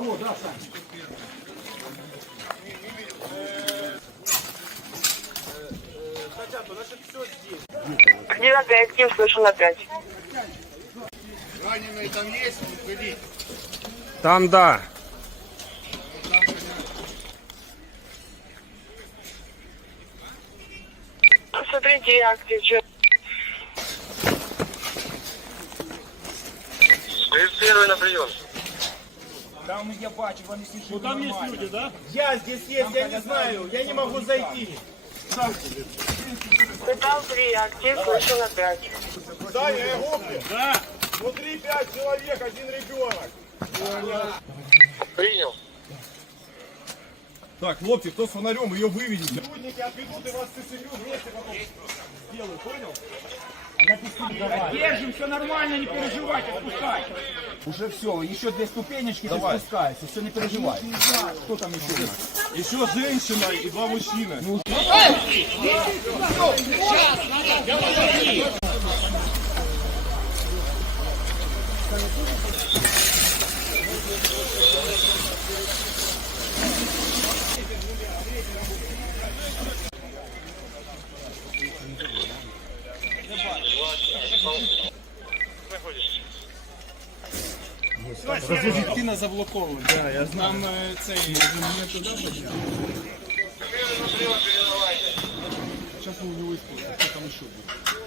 Алло, да, Сань. Один на пять, Ким, слышу на пять. Раненые там есть? Выходить. Там да. Смотрите, я актив. Первый на прием. Там я бачу, вони всі живі Там есть нормально. люди, да? Я здесь есть, я не знаю, я не могу зайти. Металл 3, актив, на пять. Саня, я гоплю. Да. Внутри пять человек, один ребенок. Принял. Так, хлопцы, кто с фонарем, ее выведите. Сотрудники отведут и вас ЦСК вместе потом сделают, понял? Держим, все нормально, не переживайте, отпускай. Уже все, еще две ступенечки, ты спускайся, все, не переживай. Кто там еще? Еще женщина и два мужчины. Розвідкіна заблокована. Да, я знаю. Там е, цей не туди почав. Зараз ми не виспали, що там ще буде.